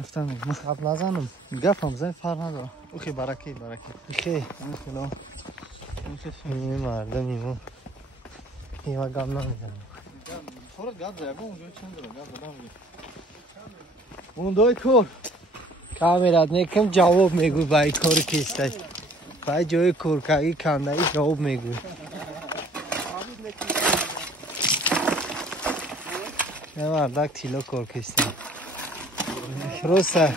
رفتم حرف نزنم گفتم زن فرق نداره اوکی برکه اوکی سلام این مردم ایمون ایما گم نمیزنم فورا گب زیبا اونجا چند داره گب زدم اون دوی کور کامیرات نکم جواب میگو بای کور کیسته بای جوی کور کایی کنده ای جواب میگو نه مردک تیلو کور کیسته روسا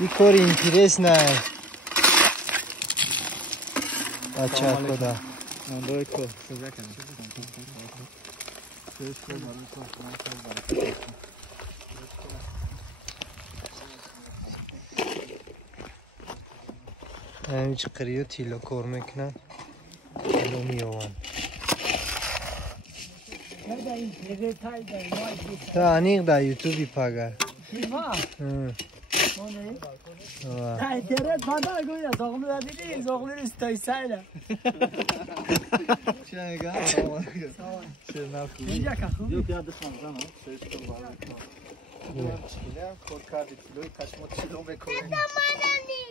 ای کور اینترس نه بچه خدا دوی کور سزا کنم همینچه قریو تیلو کور میکنن تیلو میوان تا انیق در یوتیوبی پاگر تا اینترنت پادا گویا زاغلو دیدی زاغلو استای سایلا چه میگم چه نخوی اینجا که خوبی یو بیاد دستم زنم سرش کن بارم چیلم کور کردی تیلوی کشمات تیلو میکنی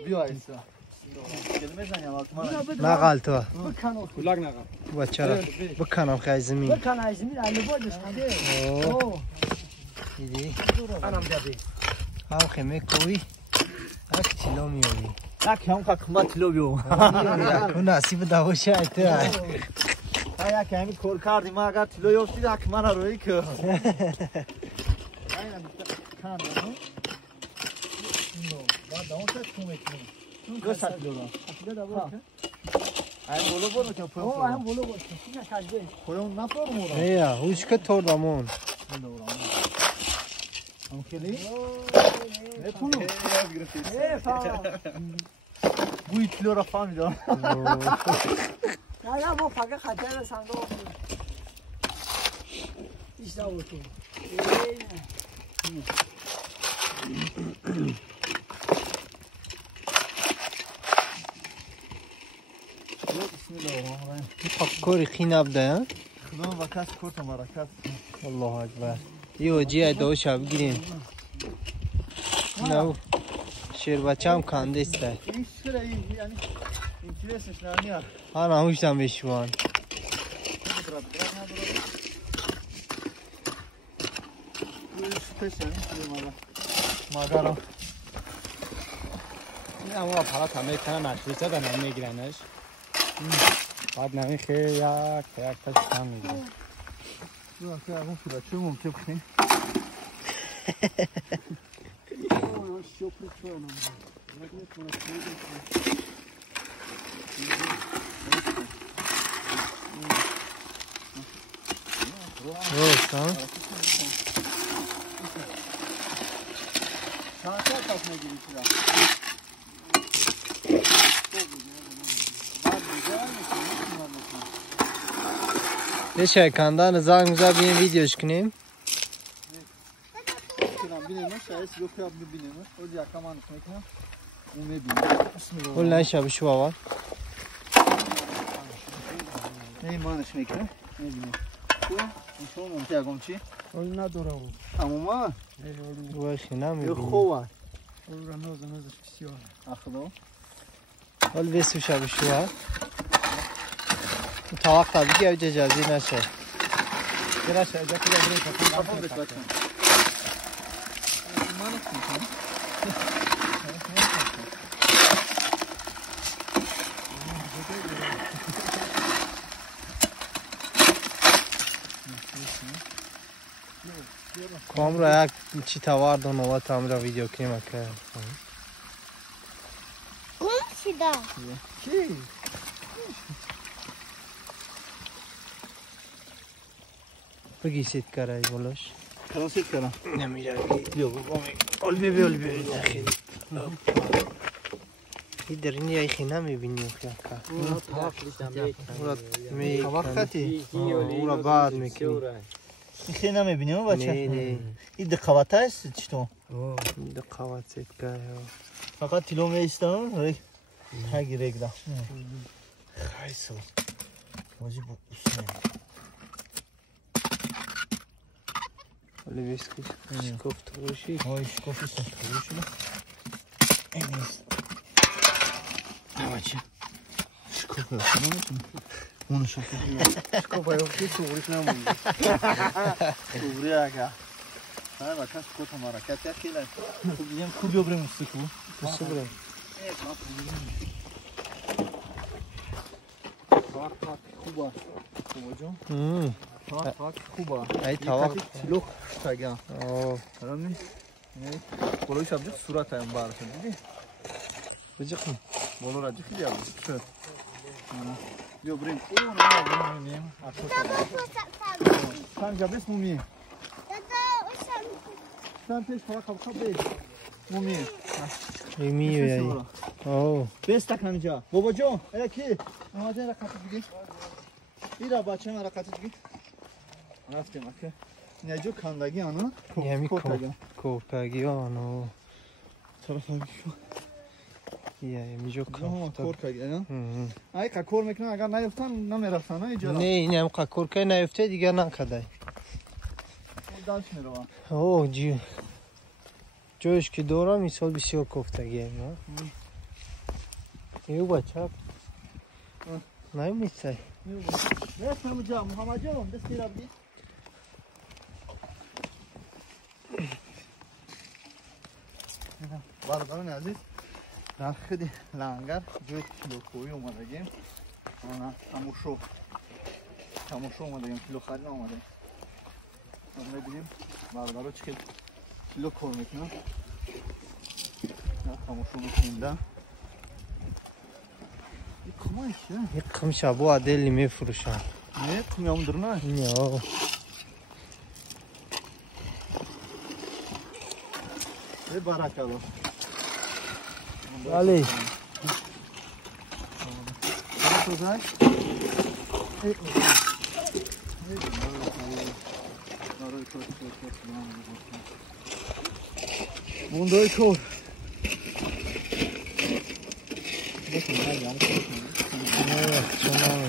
بیا ایسا نقل تو کلاک نقل بچه را بکنم خیلی زمین بکنم زمین علی بودش خده دیدی؟ انم جدی هم خیمه کوی اک تیلو میوی یک هم که کما تیلو بیو اون نصیب دواشه ایته های که همی کور کردی ما اگر تیلو یافتید یک من روی که بعد اون چه کومه دو ساعت لورا این بولو برو که پایون این بولو برو که کجبه پایون نپرو مورا نه هوش که توردمون هم خیلی پولو بوی کیلو را فهمیدم نه ما فقط خطر سنگا ایشتا بودم کوری خین ابده خدا وکاس کورت مرکز الله اکبر یو جی دو شب گیریم نو شیر بچه هم کنده است این چرا یعنی اینترسش نمیاد ها نموشتم بشوان مادرم این همون اپارات همه کنن نشوی زدن هم میگیرنش بعد نمی خیلی یک تاش هم میگیرن تو که همون پولا چه ممکن بخیم روست ها چند تاش میگیری چرا بشه کندن زنگ زد بیم ویدیوش کنیم ببینیم شاید یه کار ببینیم اون یا کمان میکنم اون میبینیم بسم الله اول نشه بشو اول این مانش میکنه میبینیم تو اون چی اون نداره اما ما واشی یه نمیبینیم خوبه اون را نازش بسیار اخدا اول بسو شب بشو تا وقت دیگه اوج اجازی نشه چرا شاید که برای کافی بکنم کامرا یک چی توار دو نوات همرا ویدیو کنیم که اون چی دا؟ چی؟ بگی سید کرده بولش کلان سید کرم نمیره بیا بابا اول بی داخل این در این یکی نمیبینیم که وقتی او را بعد میکنیم این خیلی نمیبینیم بچه نه نه این دقاوت هست چطور؟ دقاوت سید کرده فقط تیلو میستم ریک هاگی ریک دا خیلی سو واجی با اسمه Левийский шкаф творчий. Ой, шкаф творчий. Эмис. Давайте. Шкаф творчий. Он шкаф. Шкаф творчий намон. Творчий. ها با کس کوت حرکت یکی لای تو دیدیم خوبی بریم استکو Nasıl buraya? Bak خوبه خوبه bak خوبه Ay tavak. کیلو تاگا Oo. همین نه بالای سبزی صورت هم بارشون دیدی Bıcık mı? بالا راجع خیلی عالی شد بیا بریم اون رو می‌بینیم کام جابس مومی Sen peş para kapka bey. Mumi. Yemiyor ya. Oo. Besta kanca. Babacan, ki. Amacan rakatı git. İra bacham rakatı git. Raftem akı. Neco kandagi ana. Yemi korkagi ano. Tarafa şu. Ya yemiyor korkagi ana. Ay kakor mekna agar nayoftan namerasana icra. Ne inem korkay nayofte diye ne kadar. Dals merava. Oo ji. Josh ki doğru misal bisiyor koftagi ama. Yok bachak. Ne misal? Ne samca Muhammadcan destir abi. Bardan aziz. Rakhdi langar joy kilo koy omadagim. Ona tamusho omadagim kilo kharid omadagim. Ne bileyim, barbarı çıkıp kilo koymak ne? Ya kamışın içinde. Kama işi. Yıkmış bu adeli mi furuşan? Ne? Kumyamdır ne? Yo. Ve barakalı. Ali. Ne tozak? Bunda kor. Bakın ya yani. Evet, tamam.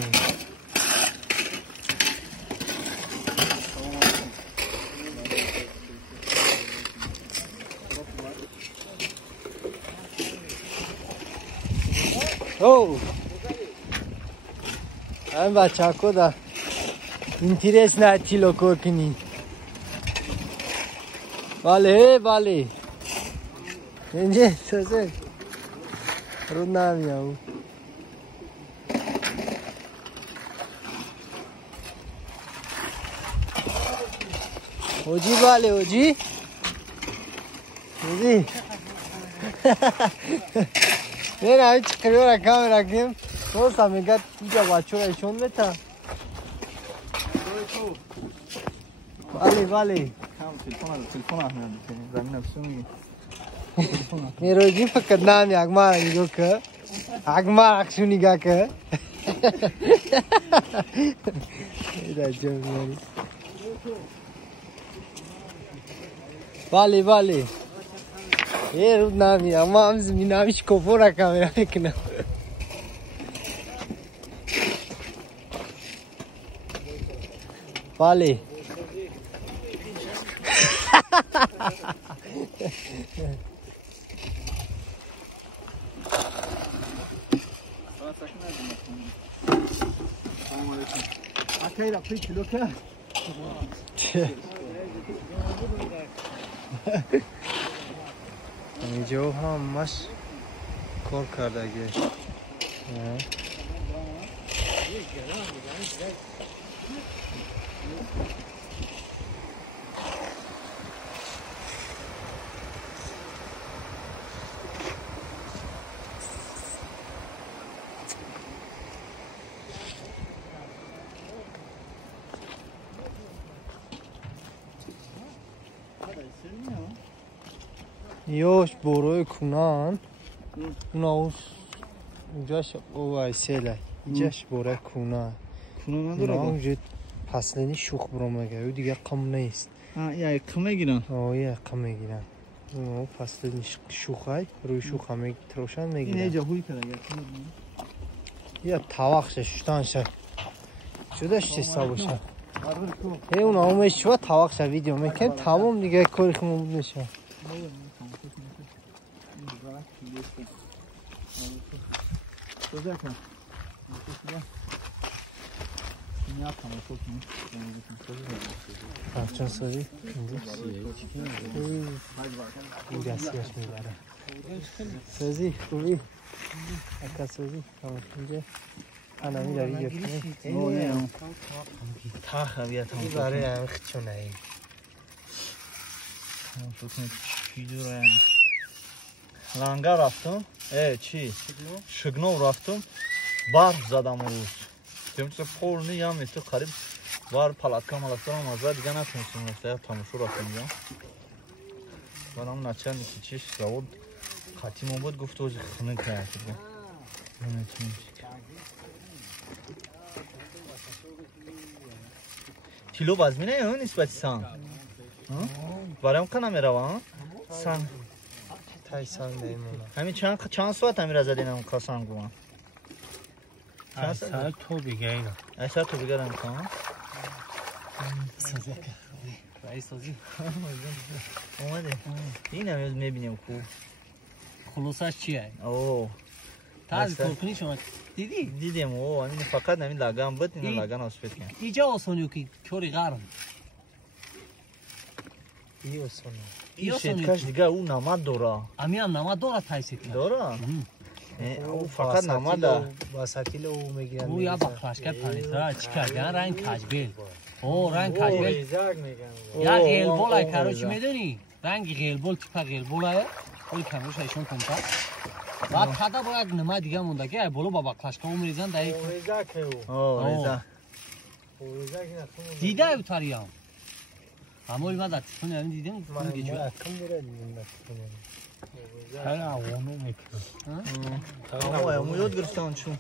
Oh. Am bachako da. Интересно тило кокни. Vale. Nece söze. Runam ya. Oji vale oji. Oji. Ben abi çıkıyor kamera kim? Olsa mega tiga bachora ishon beta. Vale. Tamam telefon ahmet ben nefsim Roji fakat naam agmar yok ki. Agmar aksuni ga ki. Racım yani. Vale. Yer naam ya ama bizim naam hiç kopora kamera ekna. Vale. Akayla kilo ka. जो हम मस कॉल कर देंगे Yoş boruy kunan. Unaus. Ucaş o aysele. Ucaş bora kuna. Kuna نداره با. Ucaş pasleni şuh bromaga. O diye qam نیست. Ha ya kime giren? O ya qam giren. O pasleni şuhay. Roy şuh qam troşan Ne میگیرن. جهوی کرده Ya tavakşa şutan şey. Şurada işte savuşa. هی اون آموزش شو تاوق شد ویدیو میکن تمام دیگه کاری خمون بشه چون سوری این دستیش میبره سوزی خوبی اکا سوزی اینجا انامی داری گفتیم تا خبیت هم برای هم خچونه این فکر چی دورم لنگا رفتم چی شگنو رفتم برف زدم روز دیمچه پول نیم میتو قریب بار پلاtka هم ازا دیگه نتونستم رفته تماشا رفتم اینجا برام نچند که چیش زود خطیم بود گفت اوزی خونه کرد تیلو بازمینه یا نسبتی سان برایم کنم میروم سان تای سان دیمونه همین چند ساعت همین رزا دینم کاسان گوام ساعت تو بگه اینا ایسا تو بگرم کنم سازی اکا رای سازی اومده این هم میبینیم خوب خلوصش چیه؟ اوه تا از کورکنی شما دیدی؟ دیدیم اوه همین فقط همین لگن بود این لگن آسفید کن اینجا آسانیو که کوری غرم ای آسانیو این شدکش دیگه او نمد داره امی هم نمد داره تایسید داره؟ او فقط نمد داره واسطیل او میگیرن او یا با خلاشکه پانیترا چیکار گن رنگ کجبیل او رنگ کجبیل یا غیلبول های کاروچی میدونی رنگ غیلبول تیپا غیلبول های اولی کمروش ایشون کنتا بعد خدا باید نما دیگه مونده که بولو بابا خلاشکه او میریزن در یک دیده ای بطاری هم اما اولی ما در تیفون همین دیدیم من اکم بره دیدیم هر اوانو میکنم امو یاد گرفتم چون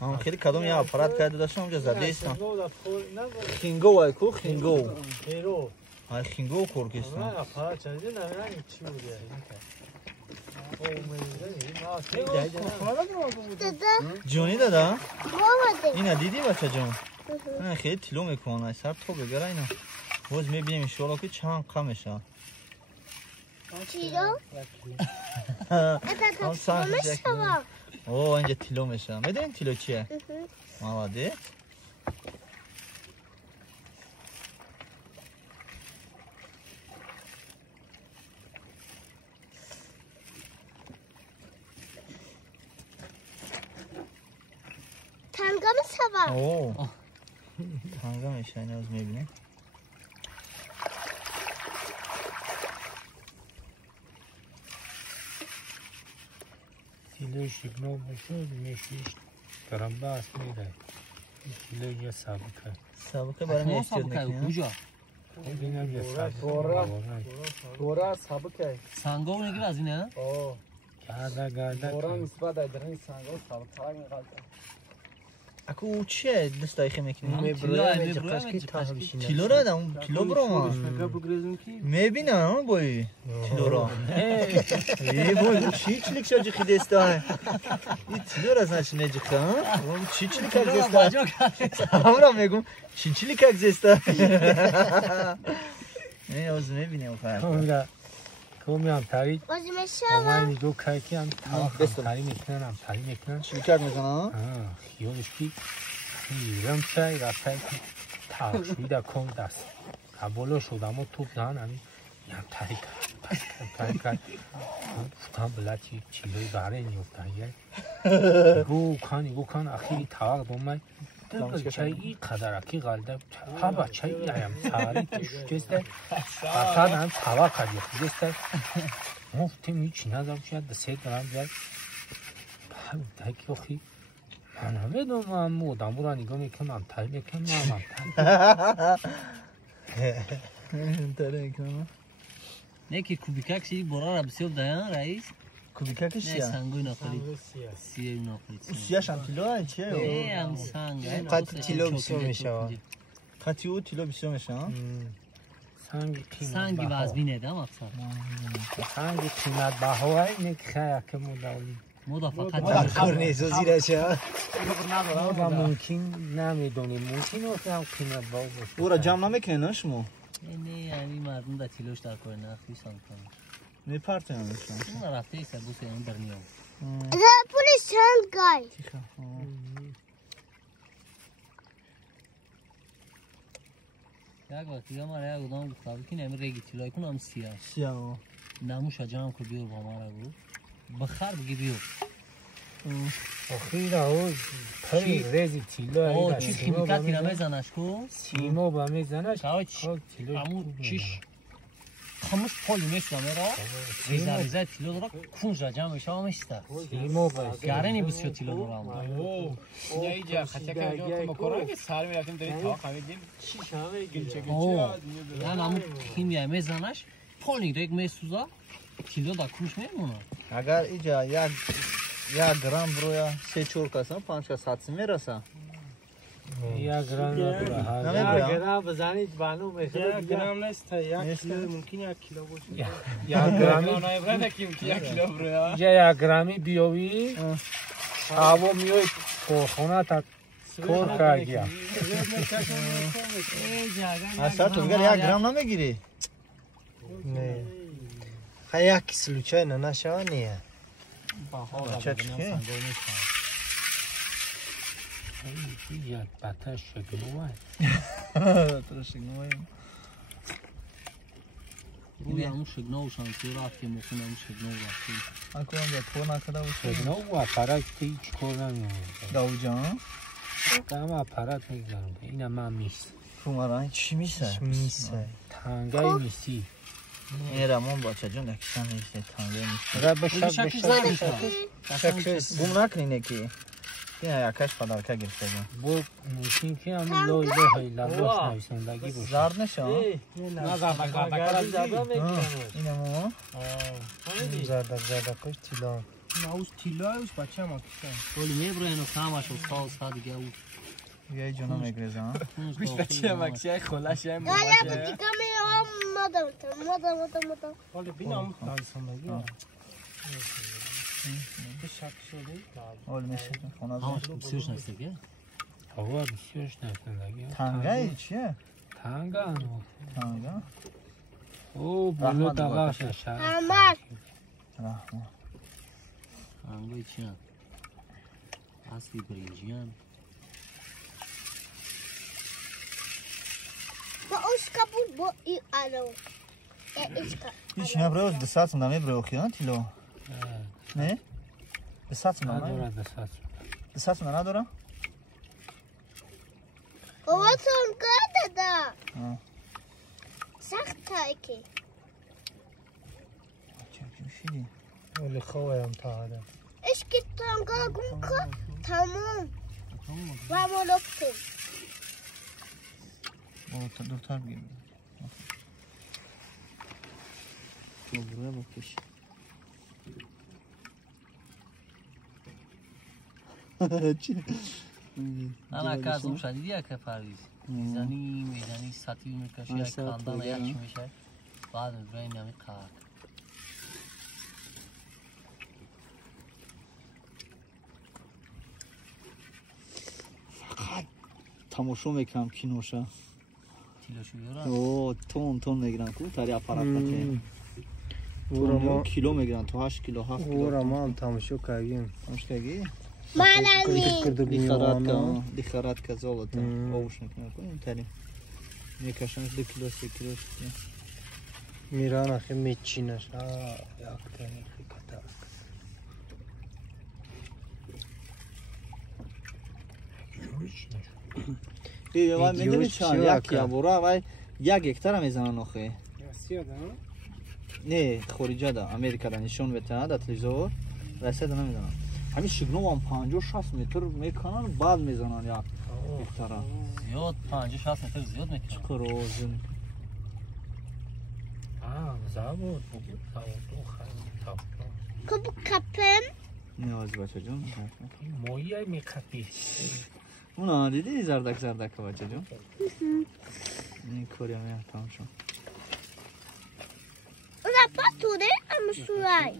من خیلی کدوم یه اپارات کرده داشتم اونجا زده ایستم خینگو های کو خینگو های خینگو کورکستان اپارات چنده نمیدونم چی بوده جونی دادا؟ اینا دیدی بچه جون؟ نه خیلی تلو میکنه سر تو بگره اینا باز میبینیم انشاءالله که چند کمشه تیلو؟ اوه اینجا تیلو میشه میدونین تیلو چیه؟ مواده؟ تنگا میشه اوه تنگا میشه این از میبینیم تیله شگنو باشه میشیش گرم باس میده تیله یه سابقه سابقه برای من استیاد میکنیم کجا؟ ببینم یه سابقه دورا سابقه سانگو نگیر از اینه؟ گرده دورا نسبت دارن سانگو سابقه میگه اکو چیه دست دایخه میکنیم؟ تیلو را دارم تیلو برو ما میبینم بایی تیلو را ای بایی چی چلیک شا جخی دسته های این تیلو را از نشی نجخه ها چی چلیک اک زسته همرا میگم چی چلیک اک زسته این از میبینیم فرق کمیام تاری بازی میشه اومدی دو کارکی هم تاری میکنن تاری میکنن چلیک اک میکنن خیالش کی خیرم چای رفتای که تاکشویده کن دست قبولا شد اما توپ زن همی یم تاری کرد فتان بلدی چیلوی باره نیفتن یه گو کن اخیری تاق دومه دل چای ای قدر اکی غلده ها چای ای هم ساری تشکسته بساد هم تاق کرد یخیزسته مفتیم هیچی ندارم شاید دسته دارم بیاد همین تاکی اخی من همه دوم مودم برا نگاه میکنم تایی میکنم تایی میکنم نه که کوبیکک چیزی برا را بسیار دایان رئیس کوبیکک نه چیه؟ سنگوی ناخری سیه ناخری سیاش هم تیلو های چیه؟ نه هم سنگ قد تیلو بسیار میشه قطی او تیلو بسیار میشه سنگی وزبینه ده مقصد سنگ قیمت بهایی اینه که خیلی که مدولی مودا فقط ما کار نیست زیرا چه ما ممکن نمیدونیم ممکن است هم قیمت باز باشه برو جمع نمیکنه نه شما نه یعنی مردم در تیلوش در کار نخوی سان کنم میپرته نمیشون اون رفته ایسا بوسه این برنیام The police hand guy. یک وقتی یا مرا یک ادام گفتم که نمی ریگی تیلای کنم سیاه نموش جمع کن بیار با مرا گو بخار بگی بیار آخیر آوز پری ریزی تیلا آه چی کیمیکات تیلا میزنش کو سیما با میزنش کاوی همون چیش خمس پول میشم را ریزا ریزا تیلا دارم کنج را جمع میشه میسته سیما با گرنی بسیار تیلا دارم یا اینجا خطه که جا ما کارای سر میرفتیم داریم تا خمیدیم چیش همه گلچه اوه یعنی همون کیمیا میزنش پولی ریگ میسوزا تیلا دا کنج میمونه اگر اینجا یک گرم برویا 3-4 کسان 5 کس حدسی میرسه یا گرام نداره نمیبرم گرم بزنید بانو میخواد گرام نیست یک کیلو ممکن 1 کیلو باشه یا گرامی نایبرن نکیم که 1 کیلو برو یا گرامی بیاوی هوا میوی خونه تا کار کردیا اصلا تو دیگر 1 گرم نمیگیری نه خیلی یک کیلو چای نشانیه چه چی یا بطه شگنوه روی همون شگناوشان که رفتیم مخون همون شگناو رفتیم اکنون بیا تو نکده باشه شگنوه اپرک هیچ کار نمیمونه داو جان دم اپرک میگذارم این هم هم میست کومران چی میشه؟ میسه تنگای میستی این رمان با چه جون نکشن میشه تنگه میشه اگر بشک شکش بوم نکنینه که این یکش پدرکه گرفته جان بو موشین که همون لای لای لباش نویسندگی باشه زرد نشه نه زرده این همون زرده کش تیلا اوز تیلای اوز بچه ما کشن ولی میبره اینو کامش و سال دیگه او یه جونا میگریزه ها گوش بچه مکسی خلاش هم Gala butika me moda. ولی بینم نویسندگی اول میشه خونه همش بسیارش نسته که هوا بسیارش نویسندگی تنگه چیه؟ تنگه هنو تنگه او بلو دقاش نشد Ahmad. رحمه انگوی چی هم اصلی برینجی هم Ba uska bu I alo. Iska. هیچ نبره دستات نمیبره اخیان تیلو نه؟ دستات نداره نمیبره دستات دستات نداره؟ Baba son kada. Ha. Sakta ki. چه جوشیدی؟ ولی خواه هم تا آدم Eski tanga gunka tamam. Ba moloktum. او تا دورتر بگیم تو بروه بکش چی؟ انا کازم شدیدی که پرویز میزنی سطحی میکشی یک خاندان یکی میشه بعد برای نمی قاق تماشا میکنم کینوشا تیلوشو بیارم او تون میگیرن کو تاری اپارات نکنه او کیلو میگیرن تو 8 کیلو 7 کیلو را ما هم تماشا کردیم مشکلی Malami. دیخارات که زولتا اوش نکنه کنیم تاری میکشن 2 کیلو 3 کیلو میران اخی میچینش یک تنی کتا دیگه وای میدونی چند یک یا برا وای 1 هکتار میزنن آخه نه خارجه ده امریکا ده نشون بتونه ده تلویزیون رسید نمیدونم همین شگنو هم 50-60 متر میکنن بعد میزنن 1 هکتار زیاد 50-60 متر زیاد میکنه کروزن زبود Kup kapım. نیاز بچه جون مایه میکپی اونا دیدی زردک بچه جون این کوریا میاد تمام شد Ona pature ama şuray.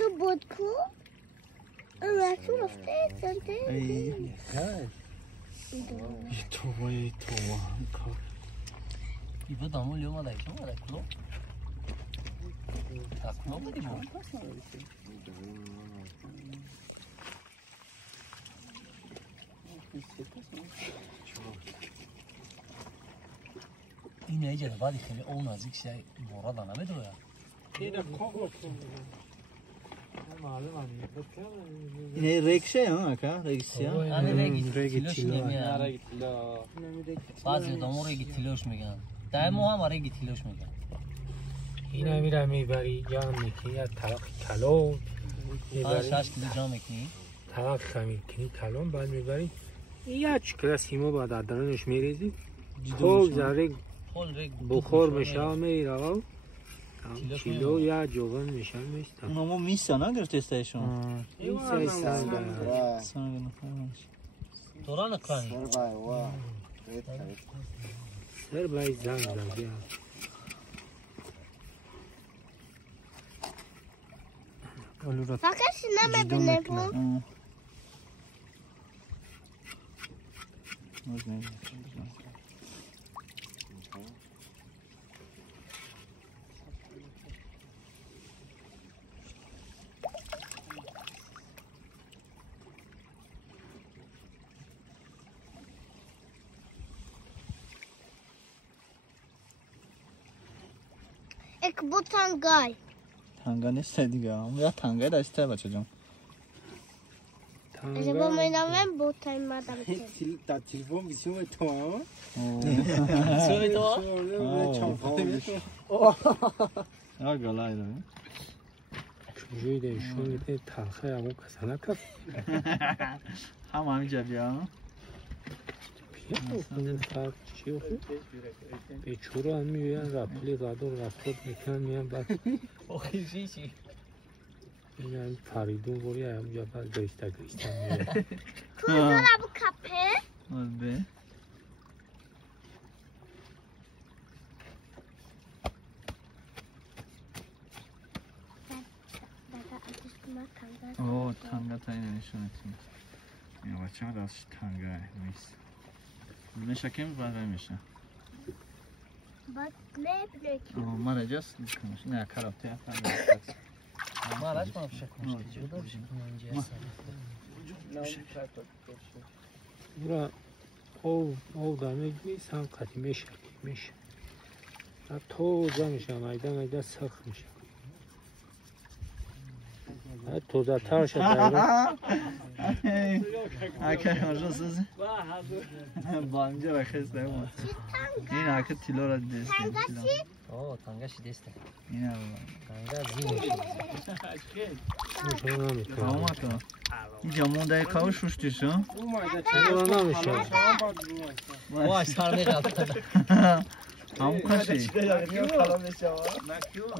تو بود کو؟ اما تو رفته سنته؟ تو وای تو کار ایبا دامول یوم آده کم آده کلو کلو بدی با این ایجا بعدی خیلی اون نزدیک شای بورا دانه بدویا این ریکشه ها اکا ریکسی ها آره ریگی تیلوش نمیگن بعضی دامو ریگی تیلوش میگن دایمو هم ریگی تیلوش میگن اینا میرم میبری جان میکنی یا طرق کلون آره 6 کیلو جا میکنی طرق خمیر کنی کلون بعد میبری یا چکر سیمو با در درنش میریزی خوب ذره بخور میشه میره کیلو یا جوان میشه میستم اونمو میستن ها گرفت استایشون این سایستان دوران اکرانی سر بای زن زن فقط شنم ببینه بود یک بود تنگای تنگا نیست دیگه یا تنگای داشته بچه جان اجا با میدم بود تایم مادم تا تلفن بیشتر تو سوی تو؟ یا گلای داره چجوری دیشون ده تلخه همون کسانه کف همین جا بیا این فرق چیه خوب؟ بیچورو هم میوین رپلی رادو رفتاد میکنن میان بعد آخیشی چی؟ این هم پریدون بوری هم جا بعد گریسته میوین تو دارم کپه آره اوه تنگا تا اینه نشونتون این بچه ها دستش تنگا نیست میشه که میبره میشه باید نبنه مرا جست میکنش نه کرافتی افراد ما راش ما بشه کنشتی جدا بشه کنم اینجا برا او دامه میسان قطی میشه توزه میشه مایده سخت میشه توزه تر شد اکه آجا سازی بانجا را خسته بود این اکه تیلو را دیسته تنگا چی؟ اوه تنگاشی دیسته این هم تنگا زی میشه میشه نمیتونه کامه کن اینجا مونده کاو شوشتیش ها نمیشه وای سر میرفت همون کاشی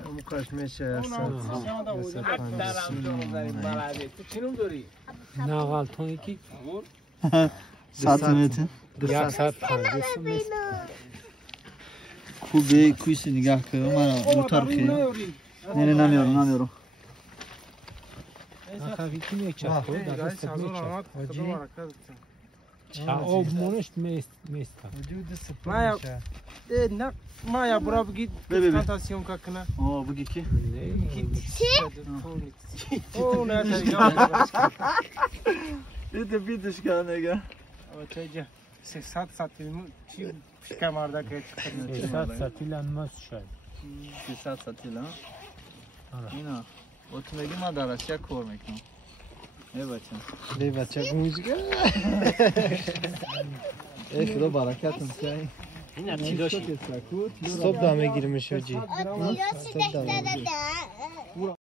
همون کاش میشه نه غلطون یکی 100 متر 150 خوبه کویسی نگاه که من موتر خیلی نه نمیارم خفیفی میچه تو در دست میچه او مونش میست مایا برا بگید دیسکانتاسیون که کنه بگی کی؟ او نه بیده بیدش که نگه چه 600 ساتیل چی پیشکه مرده که 600 ساتیل هم مست شاید 600 ساتیل ها؟ اینا با تو بگی ما درسته کار میکنم ای بچه گوزگه ای خدا برکت میکنی این تیلوشی صبح دامه گیرمشه جی آتیلا چی دکتره ده